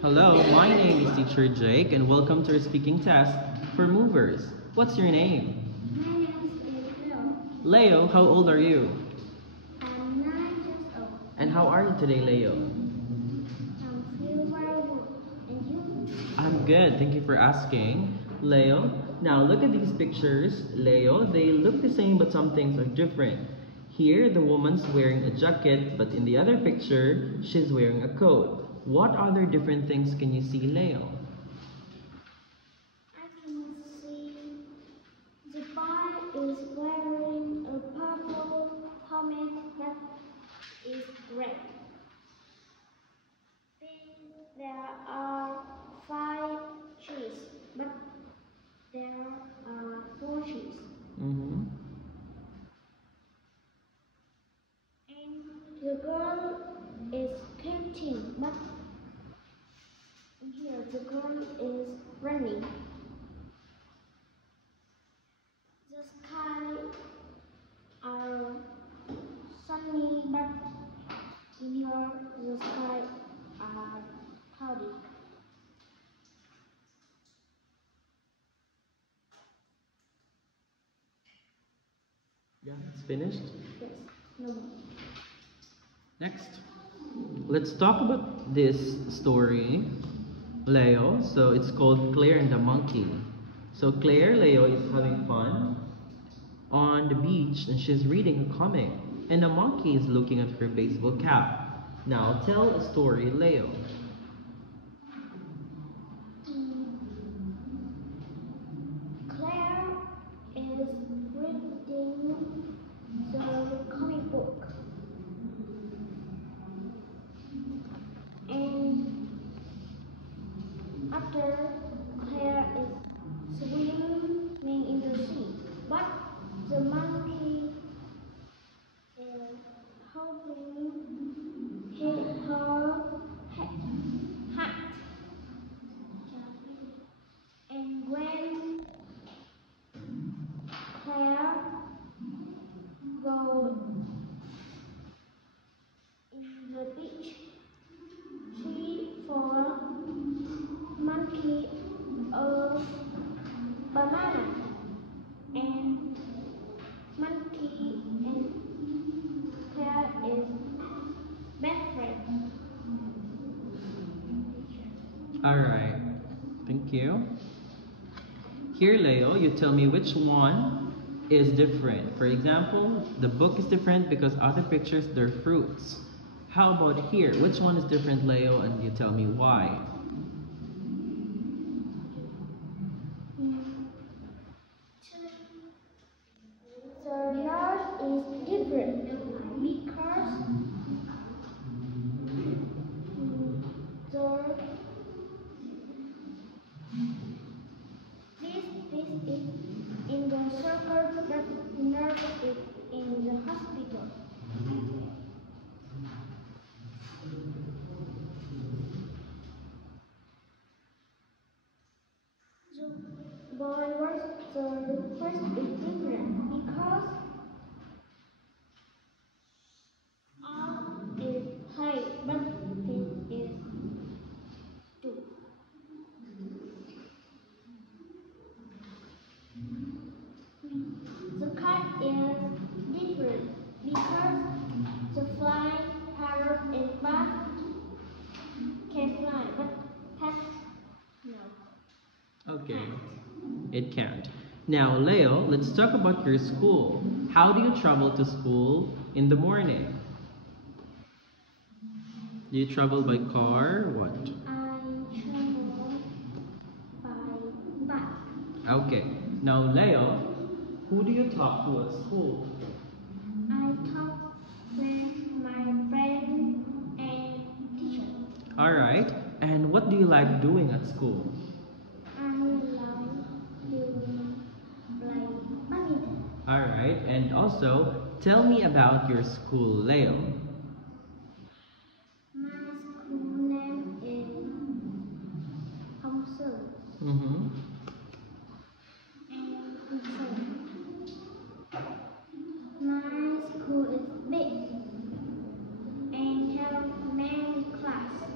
Hello, my name is Teacher Jake and welcome to our speaking test for movers. What's your name? My name is Leo. Leo, how old are you? I'm 9 years old. And how are you today, Leo? I'm feel very good. And you? I'm good, thank you for asking. Leo, now look at these pictures. Leo, they look the same but some things are different. Here, the woman's wearing a jacket, but in the other picture, she's wearing a coat. What other different things can you see, Leo? I can see the boy is wearing a purple helmet that is red. Then there are 5 trees, but there are 4 trees. Mm-hmm. And the girl is skating, but here the girl is running. The sky are sunny, but in here the sky are cloudy. Yeah, it's finished. Yes, no more. Next, let's talk about this story, Leo. So it's called Claire and the Monkey. So Claire, Leo, is having fun on the beach and she's reading a comic. And the monkey is looking at her baseball cap. Now tell a story, Leo. Claire is reading the comic book. And after Claire is swimming in the sea, but the monkey is helping hit her hat. And when Claire go in the beach, she for monkey a banana, and monkey and Claire is best friend. Alright, thank you. Here, Leo, you tell me which one is different. For example, the book is different because other pictures, they're fruits. How about here? Which one is different, Leo, and you tell me why? The nurse is different because the this is in the circle, but the nurse is in the hospital. The boy was the first is different because all is high, but it is two. The cat is different because the fly, parrot, and bat can fly, but cat no. Okay, it can't. Now, Leo, let's talk about your school. How do you travel to school in the morning? Do you travel by car or what? I travel by bus. Okay. Now, Leo, who do you talk to at school? I talk with my friend and teacher. Alright. And what do you like doing at school? I like to play badminton. Alright. And also, tell me about your school, Leo. My school name is Hồng Sơn. Mm-hmm. My school is big and have many classes.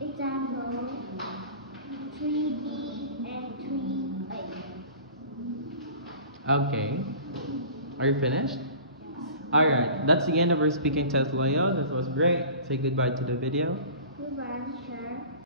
Example. Okay. Are you finished? Alright, that's the end of our speaking test, Leo. This was great. Say goodbye to the video.